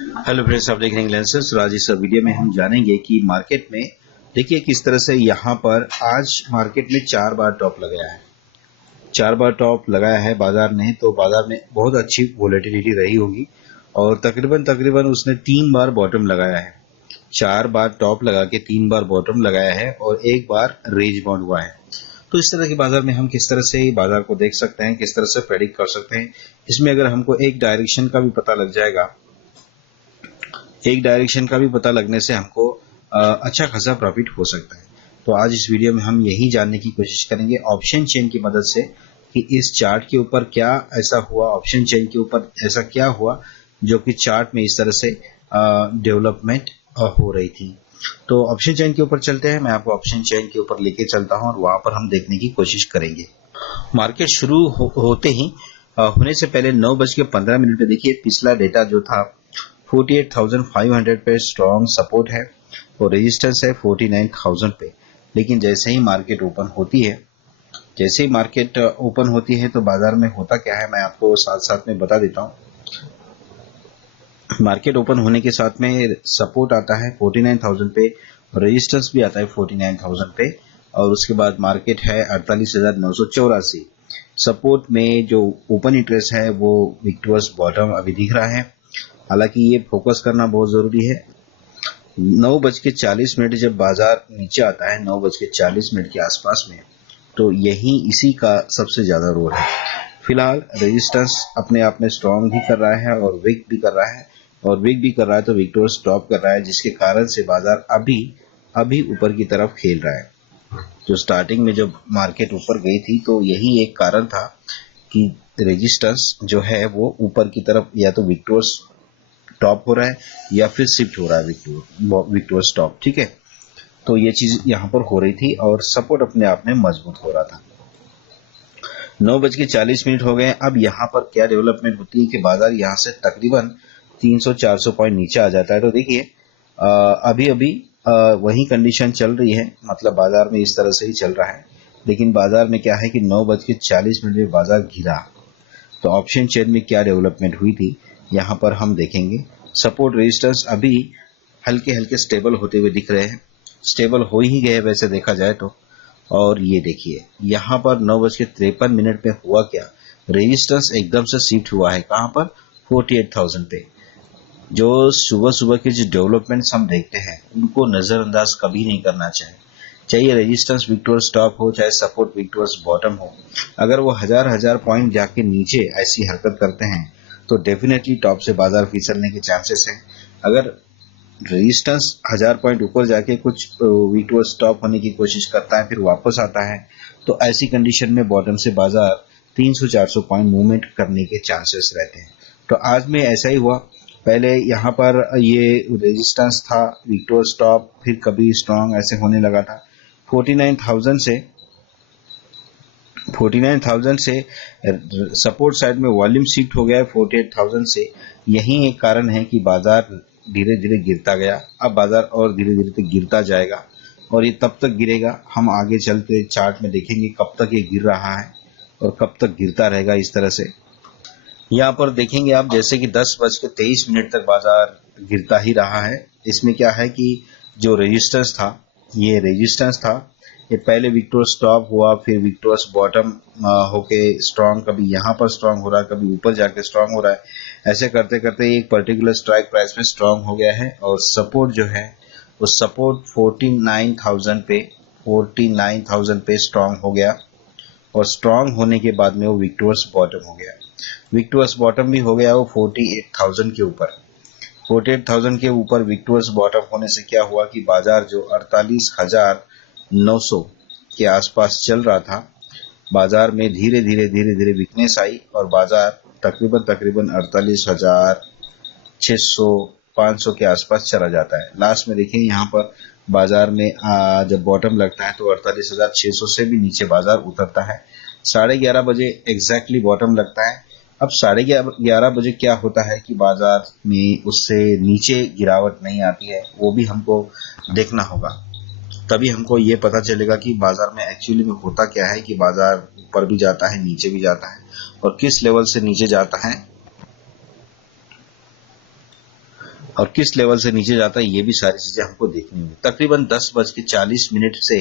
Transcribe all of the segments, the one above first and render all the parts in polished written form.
Hello friends, आप देख रहे हैं ग्लैंसेस। आज इस वीडियो में हम जानेंगे कि मार्केट में देखिए किस तरह से यहाँ पर आज मार्केट में 4 बार टॉप लगाया है। 4 बार टॉप लगाया है बाजार ने, तो बाजार में बहुत अच्छी वोलेटिलिटी रही होगी और तकरीबन उसने 3 बार बॉटम लगाया है। 4 बार टॉप लगा के 3 बार बॉटम लगाया है और 1 बार रेंज बाउंड हुआ है। तो इस तरह के बाजार में हम किस तरह से बाजार को देख सकते हैं, किस तरह से प्रेडिक्ट कर सकते हैं। इसमें अगर हमको एक डायरेक्शन का भी पता लग जाएगा, एक डायरेक्शन का भी पता लगने से हमको अच्छा खासा प्रॉफिट हो सकता है। तो आज इस वीडियो में हम यही जानने की कोशिश करेंगे ऑप्शन चेन की मदद से कि इस चार्ट के ऊपर क्या ऐसा हुआ, ऑप्शन चेन के ऊपर ऐसा क्या हुआ जो कि चार्ट में इस तरह से डेवलपमेंट हो रही थी। तो ऑप्शन चेन के ऊपर चलते हैं, मैं आपको ऑप्शन चेन के ऊपर लेके चलता हूं और वहां पर हम देखने की कोशिश करेंगे। मार्केट शुरू होते ही होने से पहले 9:15 पे देखिए पिछला डेटा जो था 48,500 पे स्ट्रॉन्ग सपोर्ट है और रेजिस्टेंस है 49,000 पे। लेकिन जैसे ही मार्केट ओपन होती है तो बाजार में होता क्या है मैं आपको साथ साथ में बता देता हूँ। मार्केट ओपन होने के साथ में सपोर्ट आता है 49,000 पे और रेजिस्टेंस भी आता है 49,000 पे और उसके बाद मार्केट है 48,984। सपोर्ट में जो ओपन इंटरेस्ट है वो विक्टोरियस बॉटम अभी दिख रहा है। हालांकि ये फोकस करना बहुत जरूरी है। 9:40 जब बाजार नीचे आता है 9:40 के आसपास में, तो यही इसी का सबसे ज्यादा रोल है। फिलहाल रेजिस्टेंस अपने आप में स्ट्रॉन्ग भी कर रहा है और वीक भी कर रहा है तो विक्टोरियस टॉप कर रहा है, जिसके कारण से बाजार अभी ऊपर की तरफ खेल रहा है। जो स्टार्टिंग में जब मार्केट ऊपर गई थी तो यही एक कारण था कि रेजिस्टेंस जो है वो ऊपर की तरफ या तो विक्टोरियस टॉप हो रहा है या फिर शिफ्ट हो रहा है विक्टोरियस टॉप। ठीक है, तो ये चीज यहाँ पर हो रही थी और सपोर्ट अपने आप में मजबूत हो रहा था। 9:40 हो गए। अब यहाँ पर क्या डेवलपमेंट होती है कि बाजार यहाँ से तकरीबन 300-400 पॉइंट नीचे आ जाता है। तो देखिए अभी वही कंडीशन चल रही है, मतलब बाजार में इस तरह से ही चल रहा है। लेकिन बाजार में क्या है कि 9:40 में बाजार गिरा, तो ऑप्शन चेन में क्या डेवलपमेंट हुई थी यहाँ पर हम देखेंगे। सपोर्ट रेजिस्टेंस अभी हल्के हल्के स्टेबल होते हुए दिख रहे हैं, स्टेबल हो ही गए वैसे देखा जाए तो। और ये देखिए यहाँ पर 9:53 पे हुआ क्या, रेजिस्टेंस एकदम से शिफ्ट हुआ है कहाँ पर, 48,000 पे। जो सुबह सुबह के जो डेवलपमेंट्स हम देखते हैं उनको नजरअंदाज कभी नहीं करना चाहिए रेजिस्टेंस विक्टोरियस टॉप हो चाहे सपोर्ट विक्टोरियस बॉटम हो। अगर वो हजार पॉइंट जाके नीचे ऐसी हरकत करते हैं तो डेफिनेटली टॉप से बाजार फिसलने के चांसेस हैं। अगर रेजिस्टेंस 1000 पॉइंट ऊपर जाके कुछ विक्टोरियस टॉप होने की कोशिश करता है फिर वापस आता है, तो ऐसी कंडीशन में बॉटम से बाजार 300-400 पॉइंट मूवमेंट करने के चांसेस रहते हैं। तो आज में ऐसा ही हुआ। पहले यहाँ पर ये रेजिस्टेंस था विक्टोरियस टॉप, फिर कभी स्ट्रॉन्ग ऐसे होने लगा था 49,000 से सपोर्ट साइड में वॉल्यूम शिफ्ट हो गया है 48,000 से। यही एक कारण है कि बाजार धीरे धीरे गिरता गया। अब बाजार और धीरे धीरे तक गिरता जाएगा और ये तब तक गिरेगा, हम आगे चलते चार्ट में देखेंगे कब तक ये गिर रहा है और कब तक गिरता रहेगा। इस तरह से यहाँ पर देखेंगे आप जैसे कि 10:23 तक बाजार गिरता ही रहा है। इसमें क्या है कि जो रेजिस्टेंस था ये पहले विक्टोरियस टॉप हुआ, फिर विक्टोरियस बॉटम होके स्ट्रॉन्ग, कभी यहाँ पर स्ट्रॉन्ग हो रहा है, कभी ऊपर जाके स्ट्रॉन्ग हो रहा है। ऐसे करते करते एक पर्टिकुलर स्ट्राइक प्राइस में स्ट्रॉन्ग हो गया है और सपोर्ट जो है वो सपोर्ट 49,000 पे स्ट्रॉन्ग हो गया और स्ट्रॉन्ग होने के बाद में वो विक्टोरियस बॉटम हो गया। विक्टोरियस बॉटम भी हो गया वो 48,000 के ऊपर। 48,000 के ऊपर विक्टोरियस बॉटम होने से क्या हुआ कि बाजार जो 48,900 के आसपास चल रहा था, बाजार में धीरे धीरे वीकनेस आई और बाजार तकरीबन 48,600-500 के आसपास चला जाता है। लास्ट में देखिए यहाँ पर बाजार में जब बॉटम लगता है तो 48,600 से भी नीचे बाजार उतरता है। 11:30 बजे एग्जैक्टली बॉटम लगता है। अब 11:30 बजे क्या होता है कि बाजार में उससे नीचे गिरावट नहीं आती है, वो भी हमको देखना होगा। तभी हमको ये पता चलेगा कि बाजार में एक्चुअली में होता क्या है कि बाजार ऊपर भी जाता है नीचे भी जाता है और किस लेवल से नीचे जाता है और किस लेवल से नीचे जाता है, ये भी सारी चीजें हमको देखनी होगी। तकरीबन 10:40 से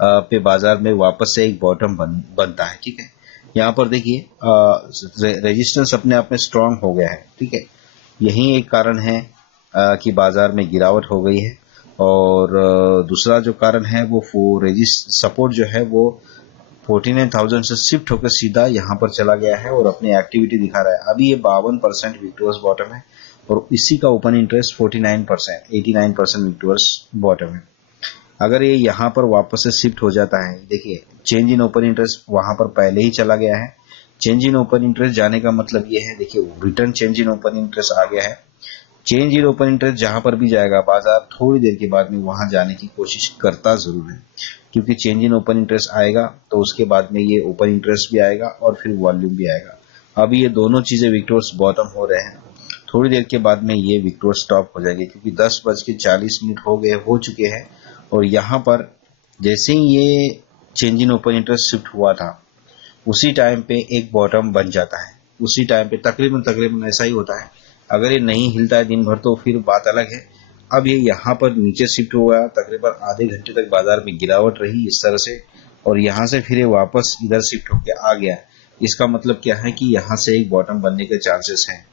पे बाजार में वापस से एक बॉटम बनता है। ठीक है, यहाँ पर देखिए रेजिस्टेंस अपने आप में स्ट्रांग हो गया है। ठीक है, यही एक कारण है कि बाजार में गिरावट हो गई है। और दूसरा जो कारण है वो सपोर्ट जो है वो 49,000 से शिफ्ट होकर सीधा यहाँ पर चला गया है और अपनी एक्टिविटी दिखा रहा है। अभी ये 52% विक्टोरियस बॉटम है और इसी का ओपन इंटरेस्ट 89% विक्टोरियस बॉटम है। अगर ये यहाँ पर वापस से शिफ्ट हो जाता है, देखिए चेंज इन ओपन इंटरेस्ट वहां पर पहले ही चला गया है। चेंज इन ओपन इंटरेस्ट जाने का मतलब ये है, देखिए return change in open interest आ गया है। चेंज इन ओपन इंटरेस्ट जहां पर भी जाएगा बाजार थोड़ी देर के बाद में वहां जाने की कोशिश करता जरूर है, क्योंकि चेंज इन ओपन इंटरेस्ट आएगा तो उसके बाद में ये ओपन इंटरेस्ट भी आएगा और फिर वॉल्यूम भी आएगा। अभी ये दोनों चीजें विक्टोरियस बॉटम हो रहे हैं, थोड़ी देर के बाद में ये विक्टोरियस स्टॉप हो जाएगी, क्योंकि 10:40 हो चुके हैं। और यहाँ पर जैसे ही ये change in open interest shift हुआ था उसी टाइम पे एक बॉटम बन जाता है। उसी टाइम पे तकरीबन ऐसा ही होता है। अगर ये नहीं हिलता है दिन भर तो फिर बात अलग है। अब ये यहाँ पर नीचे शिफ्ट हुआ, तकरीबन आधे घंटे तक बाजार में गिरावट रही इस तरह से, और यहाँ से फिर ये वापस इधर शिफ्ट होकर आ गया। इसका मतलब क्या है कि यहाँ से एक बॉटम बनने के चांसेस हैं।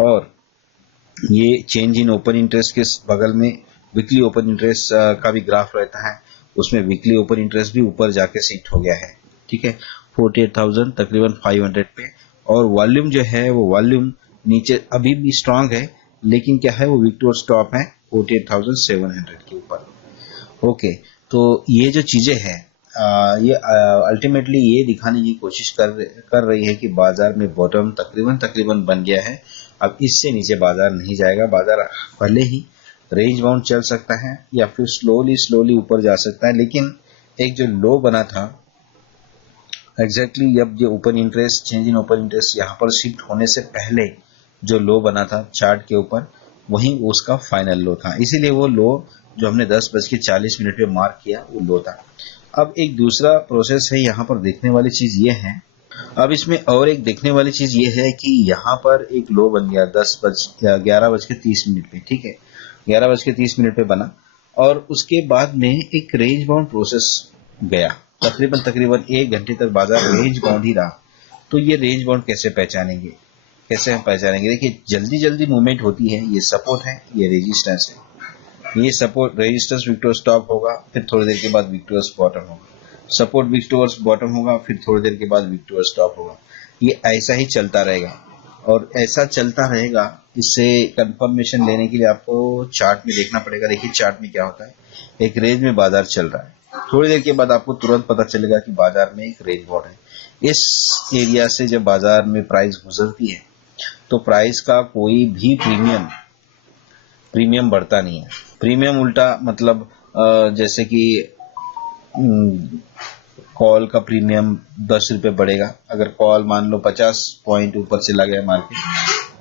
और ये चेंज इन ओपन इंटरेस्ट के बगल में वीकली ओपन इंटरेस्ट का भी ग्राफ रहता है, उसमें वीकली ओपन इंटरेस्ट भी ऊपर जाके शिफ्ट हो गया है। ठीक है, 48,000 तकरीबन 500 पे। और वॉल्यूम जो है वो वॉल्यूम नीचे अभी भी स्ट्रांग है, लेकिन क्या है वो विक्टोरियस स्टॉप है 48,700 के ऊपर। ओके, तो ये जो चीजें हैं ये अल्टीमेटली ये दिखाने की कोशिश कर रही है कि बाजार में बॉटम तकरीबन बन गया है। अब इससे नीचे बाजार नहीं जाएगा। बाजार भले ही रेंज बाउंड चल सकता है या फिर स्लोली ऊपर जा सकता है, लेकिन एक जो लो बना था एग्जैक्टली जब जो open interest change in open interest यहाँ पर शिफ्ट होने से पहले जो लो बना था चार्ट के ऊपर, वही उसका फाइनल लो था। इसीलिए वो लो जो हमने 10:40 पे मार्क किया वो लो था। अब एक दूसरा प्रोसेस है यहाँ पर देखने वाली चीज ये है, अब इसमें और एक देखने वाली चीज ये है कि यहाँ पर एक लो बन गया 11:30 पे। ठीक है, 11:30 पे बना और उसके बाद में एक रेंज बाउंड प्रोसेस गया। तकरीबन 1 घंटे तक बाजार रेंज बाउंड ही रहा। तो ये रेंज बाउंड कैसे पहचानेंगे? देखिए जल्दी मूवमेंट होती है। ये सपोर्ट है, ये रेजिस्टेंस है। ये सपोर्ट रेजिस्टेंस विक्टोरियस स्टॉप होगा, फिर थोड़ी देर के बाद विक्टोरियस बॉटम होगा। सपोर्ट विक्टोरियस बॉटम होगा, फिर थोड़ी देर के बाद विक्टोरियस स्टॉप होगा। ये ऐसा ही चलता रहेगा और ऐसा चलता रहेगा। इससे कंफर्मेशन लेने के लिए आपको चार्ट में देखना पड़ेगा। देखिए चार्ट में क्या होता है, एक रेंज में बाजार चल रहा है, थोड़ी देर के बाद आपको तुरंत पता चलेगा कि बाजार में एक रेंज बाउंड है। इस एरिया से जब बाजार में प्राइस गुजरती है तो प्राइस का कोई भी प्रीमियम बढ़ता नहीं है। प्रीमियम उल्टा मतलब जैसे कि कॉल का प्रीमियम 10 रुपए बढ़ेगा। अगर कॉल मान लो 50 पॉइंट ऊपर चला गया मार्केट,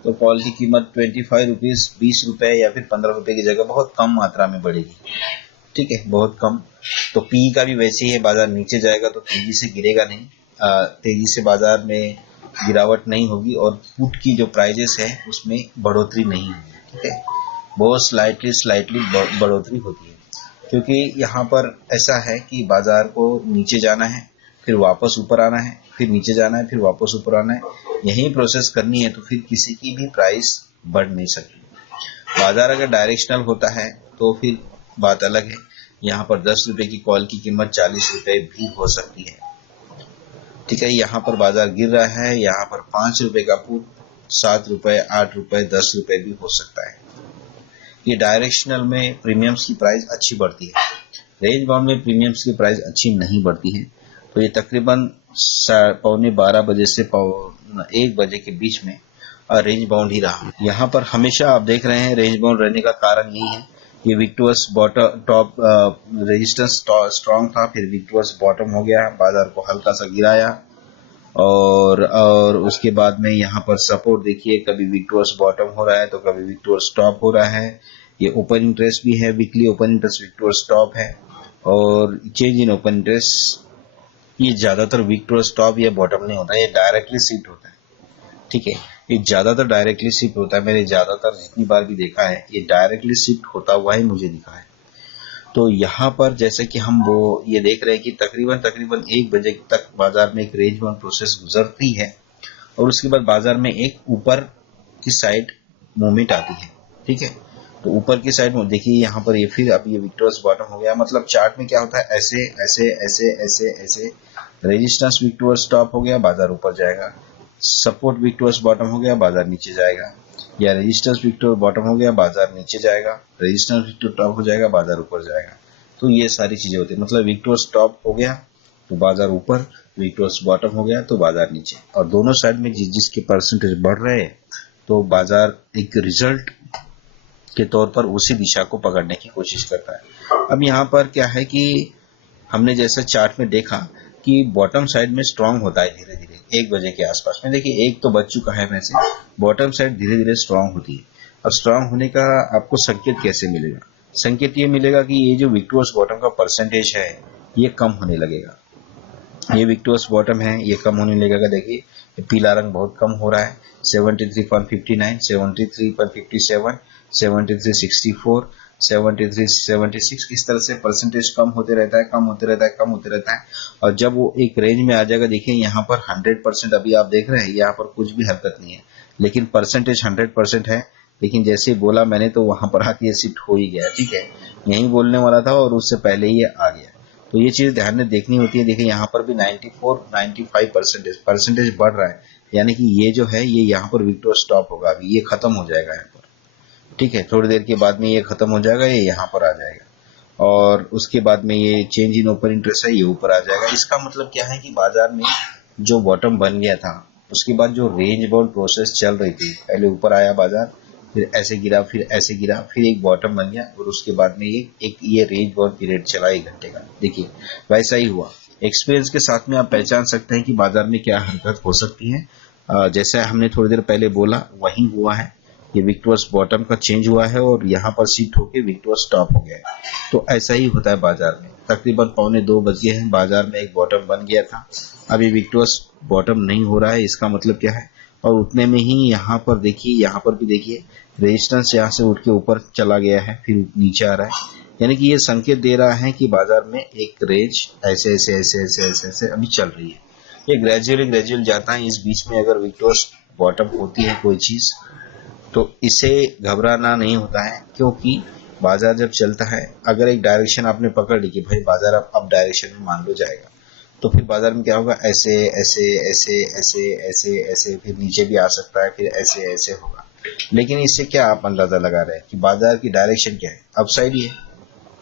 तो कॉल की कीमत 25 रुपीज 20 रुपए या फिर 15 रुपए की जगह बहुत कम मात्रा में बढ़ेगी। ठीक है, बहुत कम। तो पी का भी वैसे ही है, बाजार नीचे जाएगा तो तेजी से गिरेगा नहीं, तेजी से बाजार में गिरावट नहीं होगी और पुट की जो प्राइजेस है उसमें बढ़ोतरी नहीं होगी। ठीक है, बहुत स्लाइटली बढ़ोतरी होती है, क्योंकि यहाँ पर ऐसा है कि बाजार को नीचे जाना है, फिर वापस ऊपर आना है, फिर नीचे जाना है, फिर वापस ऊपर आना है। यही प्रोसेस करनी है, तो फिर किसी की भी प्राइस बढ़ नहीं सकती। बाजार अगर डायरेक्शनल होता है तो फिर बात अलग है। यहाँ पर 10 रुपए की कॉल की कीमत 40 रुपए भी हो सकती है। ठीक है, यहाँ पर बाजार गिर रहा है, यहाँ पर 5 रुपए का पुट 7 रुपए 8 रुपए 10 रुपए भी हो सकता है। ये डायरेक्शनल में प्रीमियम्स की प्राइस अच्छी बढ़ती है, रेंज बाउंड में प्रीमियम्स की प्राइस अच्छी नहीं बढ़ती है। तो ये तकरीबन 12:15 बजे से 1 बजे के बीच में रेंज बाउंड ही रहा। यहाँ पर हमेशा आप देख रहे हैं रेंज बाउंड रहने का कारण यही है, ये victorious bottom top resistance strong था, फिर विक्टोरियस बॉटम हो गया, बाजार को हल्का सा गिराया और उसके बाद में यहाँ पर सपोर्ट देखिए, कभी विक्टोरियस बॉटम हो रहा है तो कभी विक्टोरियस टॉप हो रहा है। ये ओपन इंटरेस्ट भी है, weekly open interest victorious top है और चेंज इन ओपन इंटरेस्ट ये ज्यादातर विक्टोरियस टॉप या बॉटम नहीं होता है, ये डायरेक्टली शिफ्ट होता है। ठीक है, ये ज्यादातर डायरेक्टली शिफ्ट होता है, मैंने ज्यादातर जितनी बार भी देखा है ये डायरेक्टली शिफ्ट होता हुआ ही मुझे दिखा है। तो यहाँ पर जैसे कि हम वो ये देख रहे हैं कि तकरीबन तकरीबन 1 बजे तक बाजार में एक रेंज बाउंड प्रोसेस गुजरती है और उसके बाद बाजार में एक ऊपर की साइड मूवमेंट आती है। ठीक है, तो ऊपर की साइड में देखिए यहाँ पर ये फिर अब ये विक्टोरियस बॉटम हो गया। मतलब चार्ट में क्या होता है, ऐसे ऐसे ऐसे ऐसे ऐसे रेजिस्टेंस विक्टोरियस टॉप हो गया, बाजार ऊपर जाएगा, सपोर्ट विक्टोरियस बॉटम हो गया, बाजार नीचे जाएगा, या रेजिस्टेंस विक्टोरियस बॉटम हो गया, बाजार नीचे जाएगा, रेजिस्टेंस विक्टोरियस टॉप हो जाएगा, बाजार ऊपर जाएगा। तो ये सारी चीजें होती है। मतलब विक्टोरियस टॉप हो गया तो बाजार ऊपर, विक्टोरियस बॉटम हो गया तो बाजार नीचे, और दोनों साइड में जिसके परसेंटेज बढ़ रहे हैं तो बाजार एक रिजल्ट के तौर पर उसी दिशा को पकड़ने की कोशिश करता है। अब यहाँ पर क्या है कि हमने जैसे चार्ट में देखा कि बॉटम साइड में स्ट्रांग होता है धीरे धीरे 1 बजे के आसपास में। देखिए 1 तो बज चुका है, वैसे बॉटम साइड धीरे धीरे स्ट्रांग होती है। अब स्ट्रांग होने का आपको संकेत कैसे मिलेगा? संकेत ये मिलेगा कि ये जो विक्टोरियस बॉटम का परसेंटेज है ये कम होने लगेगा। ये विक्टोरियस बॉटम है, ये कम होने लगेगा। देखिए पीला रंग बहुत कम हो रहा है, 73.59, 73.57, 73.64, 73.76, इस तरह से परसेंटेज कम होते रहता है, कम होते रहता है, कम होते रहता है। और जब वो एक रेंज में आ जाएगा, देखिए यहाँ पर 100% अभी आप देख रहे हैं, यहाँ पर कुछ भी हरकत नहीं है, लेकिन परसेंटेज 100% है। लेकिन जैसे बोला मैंने तो वहां पर आके ये शिफ्ट हो ही गया। ठीक है, यही बोलने वाला था और उससे पहले ही ये आ गया। तो ये चीज ध्यान में देखनी होती है। देखिए यहाँ पर भी 94-95 परसेंटेज बढ़ रहा है, यानी कि ये जो है ये यहाँ पर विक्टोरियस स्टॉप होगा, अभी ये खत्म हो जाएगा यहाँ पर। ठीक है, थोड़ी देर के बाद में ये खत्म हो जाएगा, ये यहाँ पर आ जाएगा और उसके बाद में ये चेंज इन ओपन इंटरेस्ट है, ये ऊपर आ जाएगा। इसका मतलब क्या है कि बाजार में जो बॉटम बन गया था उसके बाद जो रेंज बाउंड प्रोसेस चल रही थी, पहले ऊपर आया बाजार, फिर ऐसे गिरा, फिर ऐसे गिरा, फिर एक बॉटम बन गया और उसके बाद में ये रेंज बाउंड पीरियड चला 1 घंटे का। देखिए वैसा ही हुआ। एक्सपीरियंस के साथ में आप पहचान सकते हैं कि बाजार में क्या हरकत हो सकती है। जैसे हमने थोड़ी देर पहले बोला वही हुआ है। ये विक्टोरियस बॉटम का चेंज हुआ है और यहाँ पर शिफ्ट होके विक्टोरियस टॉप हो गया है। तो ऐसा ही होता है बाजार में। तकरीबन 1:45 बज गए हैं, बाजार में एक बॉटम बन गया था, अभी विक्टोरियस बॉटम नहीं हो रहा है। इसका मतलब क्या है? और उतने में ही यहाँ पर देखिए, यहाँ पर भी देखिए रेजिस्टेंस यहाँ से उठ के ऊपर चला गया है, फिर नीचे आ रहा है। यानी कि ये संकेत दे रहा है कि बाजार में एक रेंज ऐसे ऐसे ऐसे ऐसे ऐसे ऐसे अभी चल रही है। ये ग्रेजुअली जाता है। इस बीच में अगर विक्टोरियस बॉटम होती है कोई चीज तो इसे घबराना नहीं होता है, क्योंकि बाजार जब चलता है, अगर एक डायरेक्शन आपने पकड़ ली कि भाई बाजार अब डायरेक्शन में मान लो जाएगा, तो फिर बाजार में क्या होगा, ऐसे ऐसे ऐसे ऐसे ऐसे ऐसे, फिर नीचे भी आ सकता है, फिर ऐसे ऐसे होगा। लेकिन इससे क्या आप अंदाजा लगा रहे हैं कि बाजार की डायरेक्शन क्या है? अपसाइड ही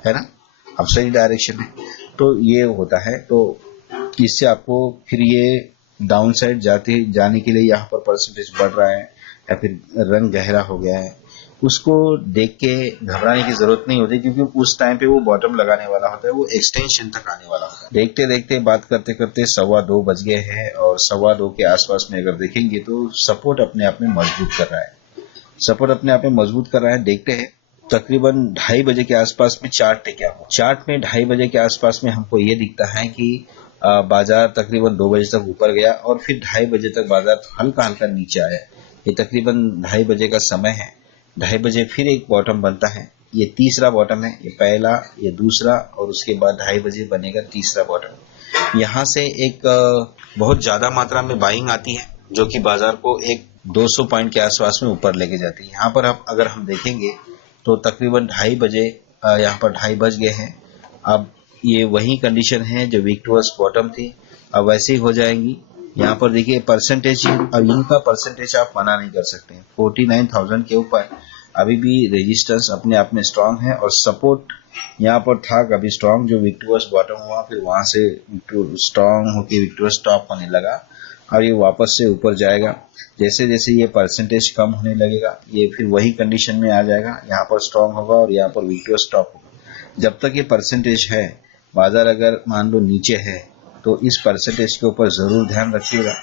है ना, अपसाइड डायरेक्शन है। तो ये होता है। तो इससे आपको फिर ये डाउन साइड जाने के लिए यहाँ पर परसेंटेज बढ़ रहा है या फिर रंग गहरा हो गया है, उसको देख के घबराने की जरूरत नहीं होती, क्योंकि उस टाइम पे वो बॉटम लगाने वाला होता है, वो एक्सटेंशन तक आने वाला होता है। देखते देखते बात करते करते 2:15 बज गए हैं और 2:15 के आसपास में अगर देखेंगे तो सपोर्ट अपने आप में मजबूत कर रहा है। सपोर्ट अपने आप में मजबूत कर रहा है। देखते हैं तकरीबन 2:30 बजे के आसपास में चार्ट पे क्या हो। चार्ट में 2:30 बजे के आसपास में हमको ये दिखता है कि बाजार तकरीबन 2 बजे तक ऊपर गया और फिर 2:30 बजे तक बाजार हल्का हल्का नीचे आया। ये तकरीबन 2:30 बजे का समय है। 2:30 बजे फिर एक बॉटम बनता है, ये तीसरा बॉटम है, ये पहला, ये दूसरा, और उसके बाद 2:30 बजे बनेगा तीसरा बॉटम। यहाँ से एक बहुत ज्यादा मात्रा में बाइंग आती है जो कि बाजार को एक 200 पॉइंट के आसपास में ऊपर लेके जाती है। यहाँ पर अगर हम देखेंगे तो तकरीबन 2:30 बजे यहाँ पर 2:30 बज गए हैं। अब ये वही कंडीशन है जो विक्टोरियस बॉटम थी, अब वैसे ही हो जाएंगी। यहाँ पर देखिए परसेंटेज, अब इनका परसेंटेज आप मना नहीं कर सकते। 49,000 के ऊपर अभी भी रेजिस्टेंस अपने आप में स्ट्रांग है और सपोर्ट यहाँ पर था कभी स्ट्रांग, जो विक्टोरियस बॉटम हुआ, फिर वहां से स्ट्रांग होकर विक्टोरियस टॉप होने लगा और ये वापस से ऊपर जाएगा। जैसे जैसे ये परसेंटेज कम होने लगेगा, ये फिर वही कंडीशन में आ जाएगा, यहाँ पर स्ट्रांग होगा और यहाँ पर विक्टोरियस टॉप होगा। जब तक ये परसेंटेज है, बाजार अगर मान लो नीचे है तो इस परसेंटेज के ऊपर जरूर ध्यान रखिएगा।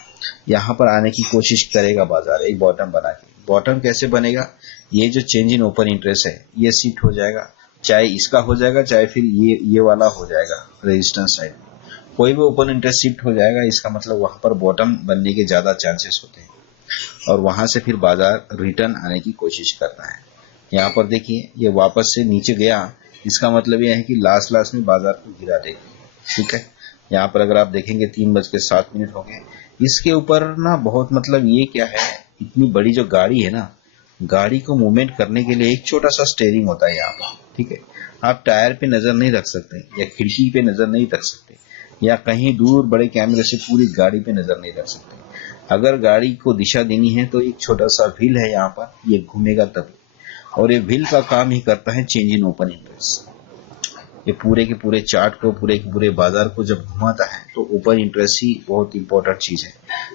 यहाँ पर आने की कोशिश करेगा बाजार एक बॉटम बना के। बॉटम कैसे बनेगा? ये जो चेंज इन ओपन इंटरेस्ट है ये शिफ्ट हो जाएगा, चाहे इसका हो जाएगा चाहे फिर ये वाला हो जाएगा रेजिस्टेंस साइड, कोई भी ओपन इंटरेस्ट शिफ्ट हो जाएगा। इसका मतलब वहां पर बॉटम बनने के ज्यादा चांसेस होते हैं। और वहां से फिर बाजार रिटर्न आने की कोशिश करता है। यहाँ पर देखिए ये वापस से नीचे गया, इसका मतलब यह है कि लास्ट में बाजार को गिरा देगी। ठीक है, यहाँ पर अगर आप देखेंगे 3:07 हो गए। इसके ऊपर ना बहुत मतलब ये क्या है, इतनी बड़ी जो गाड़ी है ना, गाड़ी को मूवमेंट करने के लिए एक छोटा सा स्टेयरिंग होता है यहाँ पर। ठीक है, आप टायर पे नजर नहीं रख सकते या खिड़की पे नजर नहीं रख सकते या कहीं दूर बड़े कैमरे से पूरी गाड़ी पे नजर नहीं रख सकते। अगर गाड़ी को दिशा देनी है तो एक छोटा सा व्हील है यहाँ पर, ये घूमेगा तभी, और ये व्हील का काम ही करता है चेंज इन ओपन इंटरेस्ट। ये पूरे के पूरे चार्ट को, पूरे के पूरे बाजार को जब घुमाता है तो ओपन इंटरेस्ट ही बहुत इंपॉर्टेंट चीज है।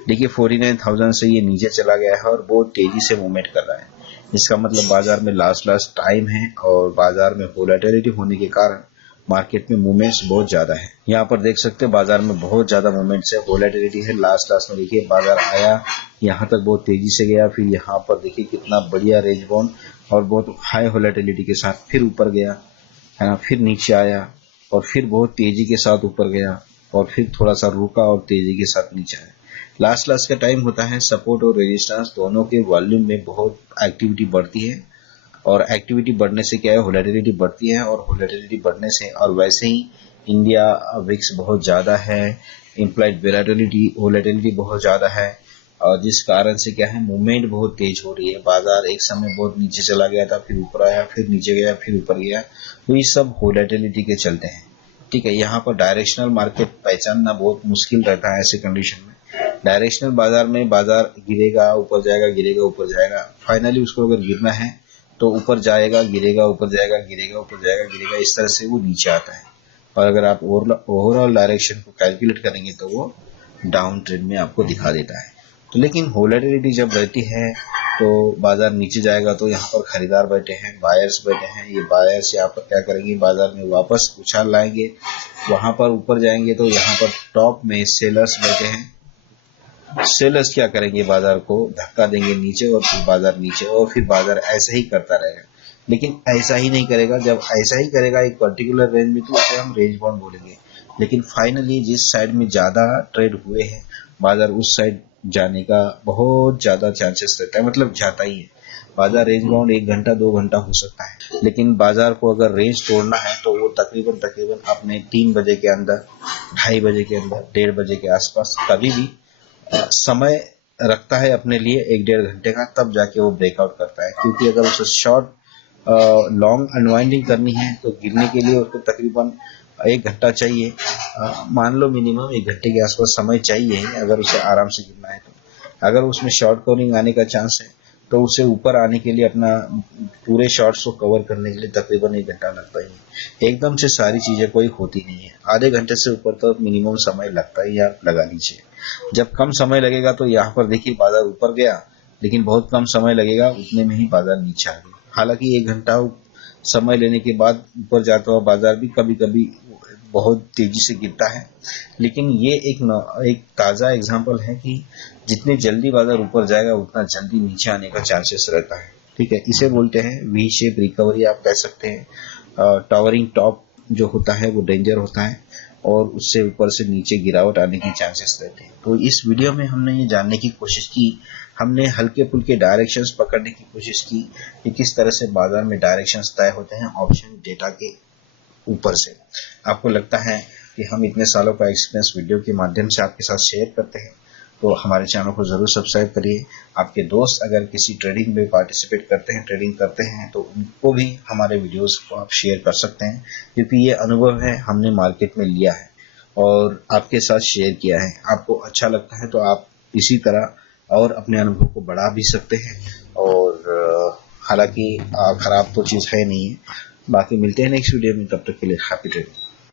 देखिए 49,000 से ये नीचे चला गया है और बहुत तेजी से मूवमेंट कर रहा है। इसका मतलब बाजार में लास्ट टाइम है और बाजार में वोलेटिलिटी होने के कारण मार्केट में मूवमेंट्स बहुत ज्यादा है। यहाँ पर देख सकते हैं बाजार में बहुत ज्यादा मूवमेंट्स है, वोलेटिलिटी है। लास्ट में देखिए बाजार आया, यहाँ तक बहुत तेजी से गया, फिर यहाँ पर देखिए कितना बढ़िया रेंज बाउंड और बहुत हाई वोलेटिलिटी के साथ फिर ऊपर गया है ना, फिर नीचे आया और फिर बहुत तेजी के साथ ऊपर गया और फिर थोड़ा सा रुका और तेजी के साथ नीचे आया। लास्ट का टाइम होता है सपोर्ट और रेजिस्टेंस दोनों के वॉल्यूम में बहुत एक्टिविटी बढ़ती है और एक्टिविटी बढ़ने से क्या है, वोलेटिलिटी बढ़ती है और वोलेटिलिटी बढ़ने से, और वैसे ही इंडिया विक्स बहुत ज्यादा है, इम्प्लाइड वोलेटिलिटी बहुत ज्यादा है और जिस कारण से क्या है मूवमेंट बहुत तेज हो रही है। बाजार एक समय बहुत नीचे चला गया था, फिर ऊपर आया, फिर नीचे गया, फिर ऊपर गया, तो ये सब वोलेटिलिटी के चलते हैं। ठीक है, यहाँ पर डायरेक्शनल मार्केट पहचानना बहुत मुश्किल रहता है ऐसे कंडीशन में। डायरेक्शनल बाजार में बाजार गिरेगा ऊपर जाएगा, गिरेगा ऊपर जाएगा, फाइनली उसको अगर गिरना है तो ऊपर जाएगा, गिरेगा, ऊपर जाएगा, गिरेगा, ऊपर जाएगा, गिरेगा, इस तरह से वो नीचे आता है। और अगर आप ओवरऑल डायरेक्शन को कैलकुलेट करेंगे तो वो डाउन ट्रेंड में आपको दिखा देता है। तो लेकिन वोलेटिलिटी जब रहती है तो बाजार नीचे जाएगा तो यहाँ पर खरीदार बैठे हैं, बायर्स बैठे हैं। ये बायर्स यहाँ पर क्या करेंगे, बाजार में वापस उछाल लाएंगे, वहां पर ऊपर जाएंगे तो यहाँ पर टॉप में सेलर्स बैठे हैं। सेलर्स क्या करेंगे, बाजार को धक्का देंगे नीचे और फिर बाजार नीचे, और फिर बाजार ऐसा ही करता रहेगा। लेकिन ऐसा ही नहीं करेगा, जब ऐसा ही करेगा एक पर्टिकुलर रेंज में तो उसे हम रेंज बाउंड बोलेंगे। लेकिन फाइनली जिस साइड में ज्यादा ट्रेड हुए हैं बाजार उस साइड जाने का बहुत ज्यादा चांसेस रहता है, मतलब जाता ही है। बाजार रेंज बाउंड 1 घंटा 2 घंटा हो सकता है, लेकिन बाजार को अगर रेंज तोड़ना है तो वो तकरीबन अपने 3 बजे के अंदर, 2:30 बजे के अंदर, 1:30 बजे के आसपास कभी भी समय रखता है अपने लिए 1-1.5 घंटे का, तब जाके वो ब्रेकआउट करता है। क्योंकि अगर उसे शॉर्ट लॉन्ग अनवाइंडिंग करनी है तो गिरने के लिए उसको तकरीबन 1 घंटा चाहिए, मान लो मिनिमम 1 घंटे के आसपास समय चाहिए अगर उसे आराम से गिरना है। तो अगर उसमें शॉर्ट कवरिंग आने का चांस है तो उसे ऊपर आने के लिए, अपना पूरे शॉर्ट्स को कवर करने के लिए तकरीबन 1 घंटा लगता ही है। एकदम से सारी चीजें कोई होती नहीं है, आधे घंटे से ऊपर तो मिनिमम समय लगता ही, आप लगा लीजिए। जब कम समय लगेगा तो यहाँ पर देखिए बाजार ऊपर गया, लेकिन बहुत कम समय लगेगा, उतने में ही बाजार नीचे आ गया। हालांकि 1 घंटा समय लेने के बाद ऊपर जाता हुआ बाजार भी कभी कभी बहुत तेजी से गिरता है, लेकिन ये एक ताजा एग्जांपल है कि जितने जल्दी बाजार ऊपर जाएगा उतना जल्दी नीचे आने का चांसेस रहता है। ठीक है, इसे बोलते हैं वी शेप रिकवरी, आप कह सकते हैं। टावरिंग टॉप जो होता है वो डेंजर होता है और उससे ऊपर से नीचे गिरावट आने की चांसेस रहते हैं। तो इस वीडियो में हमने ये जानने की कोशिश की, हमने हल्के फुल्के डायरेक्शंस पकड़ने की कोशिश की कि किस तरह से बाजार में डायरेक्शंस तय होते हैं ऑप्शन डेटा के ऊपर से। आपको लगता है कि हम इतने सालों का एक्सपीरियंस वीडियो के माध्यम से आपके साथ शेयर करते हैं, तो हमारे चैनल को जरूर सब्सक्राइब करिए। आपके दोस्त अगर किसी ट्रेडिंग में पार्टिसिपेट करते हैं, ट्रेडिंग करते हैं, तो उनको भी हमारे वीडियोस को आप शेयर कर सकते हैं, क्योंकि ये अनुभव है हमने मार्केट में लिया है और आपके साथ शेयर किया है। आपको अच्छा लगता है तो आप इसी तरह और अपने अनुभव को बढ़ा भी सकते हैं। और हालांकि खराब तो चीज है नहीं है। बाकी मिलते हैं नेक्स्ट वीडियो में, तब तक के लिए हैप्पी ट्रेडिंग।